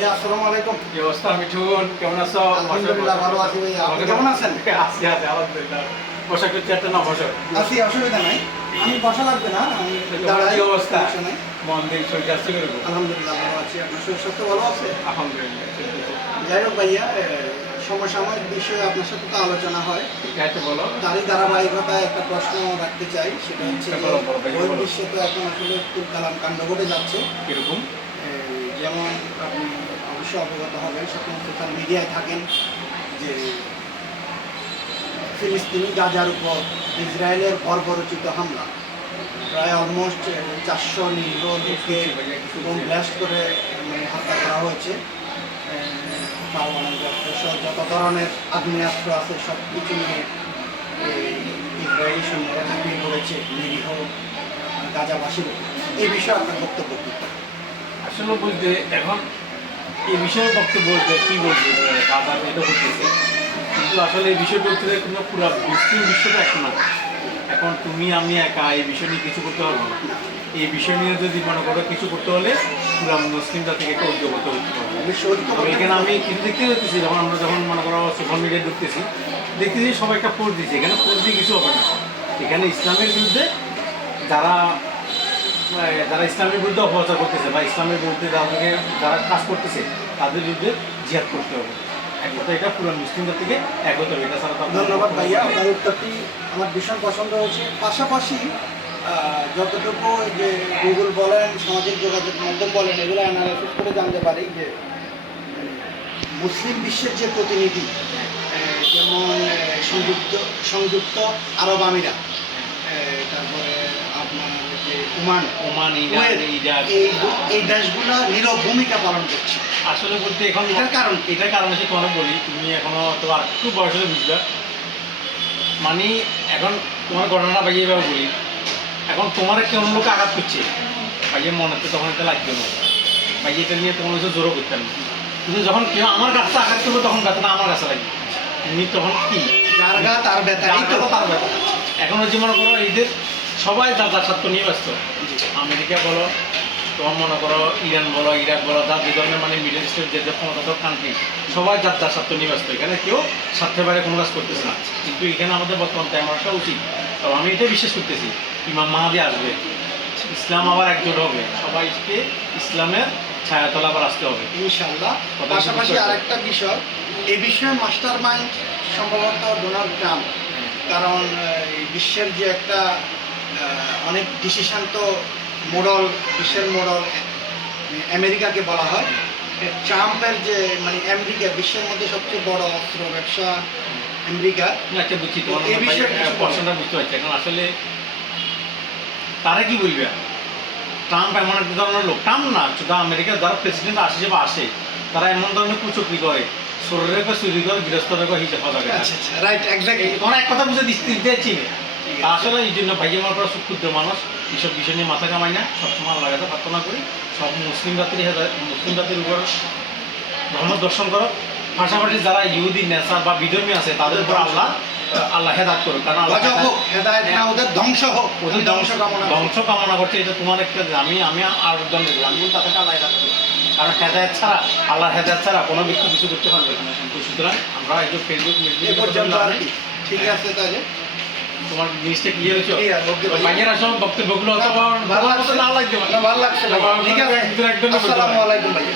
ভাইয়া আসসালামু আলাইকুম। কি অবস্থা মিঠুন, কেমন আছো? আলহামদুলিল্লাহ ভালো আছি ভাইয়া। আপনি কেমন আছেন? আছি আলহামদুলিল্লাহ। বসা করতে একটা না বসো। আছি, অসুবিধা নাই। আমি বসা লাগবে না, আমি তোমার দাঁড়াই। কি অবস্থা? সমস্যা নাই। মন দিন শরীর স্বাস্থ্য কিরকম? আলহামদুলিল্লাহ ভালো আছি। আপনার শরীর স্বাস্থ্য ভালো আছে? আলহামদুলিল্লাহ চলতেছে। যাই হোক ভাইয়া, সমসাময়িক বিষয়ে আপনার সাথে তো আলোচনা হয়। ঠিক আছে বলো। তারই ধারাবাহিকতায় একটা প্রশ্ন রাখতে চাই, সেটা হচ্ছে যে বলো, বলো ভাইয়া, বলো। বহির্বিশ্বে তো এখন আসলে তুল কালাম কাণ্ড ঘটে যাচ্ছে। কিরকম? যেমন আপনি অবশ্যই অবগত হবেন, সকল সোশ্যাল মিডিয়ায় থাকেন, যে ফিলিস্তিনি গাজার উপর ইসরায়েলের বর্বরোচিত হামলা, প্রায় অলমোস্ট 400 নিরীহ লোককে ব্লাস্ট করে হত্যা করা হয়েছে। পারমাণবিক অস্ত্র সহ যত ধরনের আগ্নেয়াস্ত্র আছে সব কিছু নিয়ে ইসরায়েলি সৈন্যরা ঝাঁপিয়ে পড়েছে নিরীহ গাজাবাসীর উপর। এই বিষয়ে আপনার বক্তব্য কী? আসলে বলতে এখন এই বিষয়ে বক্তব্য বলতে কি বলবো, গাদা এটা করতেছে, কিন্তু আসলে এই বিষয় বলতে কোনো পুরো মুসলিম বিশ্বটা এখন না। এখন তুমি আমি একা এই বিষয় নিয়ে কিছু করতে পারবো না। এই বিষয় নিয়ে যদি মনে করো কিছু করতে হলে পুরো মুসলিম জাতিকে একটা ঐক্যবদ্ধ হতে হবে। এখানে আমি কিছু দেখতে পাচ্ছি, যখন মনে করো সোশ্যাল মিডিয়ায় ঢুকতেছি, দেখতেছি সবাই একটা পোস্ট দিচ্ছে। এখানে পোস্ট দিয়ে কিছু হবে না। এখানে ইসলামের বিরুদ্ধে যারা ইসলামের বিরুদ্ধে অপপ্রচার করতেছে বা ইসলামের বিরুদ্ধে যারা কাজ করতেছে তাদের বিরুদ্ধে জিহাদ করতে হবে। এক কথা এটা পুরো মুসলিম জাতিকে এক হতে হবে। এটা ছাড়া তো ধন্যবাদ ভাইয়া, আপনার উত্তরটি আমার ভীষণ পছন্দ হয়েছে। পাশাপাশি যতটুকু যে গুগল বলেন, সামাজিক যোগাযোগ মাধ্যম বলেন, এগুলো অ্যানালাইসিস করে জানতে পারি যে মুসলিম বিশ্বের যে প্রতিনিধি, যেমন সংযুক্ত আরব আমিরাত, তারপরে আপনার যে ওমান, এই দেশগুলো নীরব ভূমিকা পালন করছে। আসলে বলতে এখন এটার কারণ হচ্ছে তোমার বলি, তুমি এখনো তো আর একটু বয়স হলে বুঝবে। মানে এখন তোমার ঘটনাটা ভাই এভাবে বলি, এখন তোমার কেমন লোক আঘাত করছে ভাইয়ের মনে তো তখন এটা লাগবে না ভাই, এটা নিয়ে তোমার হচ্ছে জোরও করতেন না। কিন্তু যখন কেউ আমার গাছটা আঘাত করবে তখন গাছটা আমার কাছে লাগবে। তুমি তখন কি যার গা তার ব্যথা, তার ব্যথা। এখন হচ্ছে মনে করো এইদের সবাই যার যার স্বার্থ নিয়ে ব্যস্ত। আমেরিকা বলো, তোমার মনে করো ইরান বলো, ইরাক বলো, যার যে ধরনের মানে মিডল ইস্টের যে ক্ষমতাধর কান্ট্রি, সবাই যার যার স্বার্থ নিয়ে ব্যস্ত। এখানে কেউ স্বার্থের বাইরে কোনো কাজ করতেছে না। কিন্তু এখানে আমাদের বর্তমান টাইম আসা উচিত। তো আমি এটাই বিশ্বাস করতেছি, ইমাম মাহাদি আসবে, ইসলাম আবার একজোট হবে, সবাইকে ইসলামের ছায়াতলা আবার আসতে হবে ইনশাআল্লাহ। পাশাপাশি আরেকটা বিষয়, এই বিষয়ে মাস্টার মাইন্ড সম্ভবত ডোনাল্ড ট্রাম্প। কারণ বিশ্বের যে একটা অনেক ডিসিশন তো বিশ্বের মোড়ল আমেরিকাকে বলা হয়। ট্রাম্পের যে মানে আমেরিকা বিশ্বের মধ্যে সবচেয়ে বড় অস্ত্র ব্যবসা আমেরিকা। একটা বুঝছি, তোমার পড়াশোনাটা বুঝতে পারছি। এখন আসলে তারা কি বলবে, ট্রাম্প এমন একটা ধরনের লোক, ট্রাম্প না শুধু আমেরিকার যারা প্রেসিডেন্ট আসে বা আসে, তারা এমন ধরনের কুচক্রি করে, শরীরের চুরি করে, গৃহস্থরের হিসাব হজা করে। Right, exactly. তোমার এক কথা বুঝে দিচ্ছি আসলে এই জন্য ভাইয়া আমার পর ক্ষুদ্র মানুষ এইসব বিষয় নিয়ে মাথা কামাই না, সবসময় আল্লাহ কাছে প্রার্থনা করি সব মুসলিম জাতির উপর ধর্ম দর্শন করো। পাশাপাশি যারা ইহুদি নেশার বা বিধর্মী আছে তাদের উপর আল্লাহ হেদায়েত করুক। কারণ আল্লাহ ওদের ধ্বংস কামনা করছে। এটা তোমার একটা আমি আর জন্মের আমি তাদেরকে আল্লাহ হেদায়েত করি। কারণ হেদায়েত ছাড়া, আল্লাহর হেদায়েত ছাড়া কোনো ব্যক্তি কিছু করতে পারবে না। সুতরাং আমরা এই যে ফেসবুক মিডিয়া পর্যন্ত ঠিক আছে, তাহলে তোমার জিনিসটা ক্লিয়ার হচ্ছে। বাইরের আসলে বক্তব্যগুলো অত ভালো লাগছে, ভালো লাগছে। ঠিক আছে, আসসালামু আলাইকুম ভাইয়া।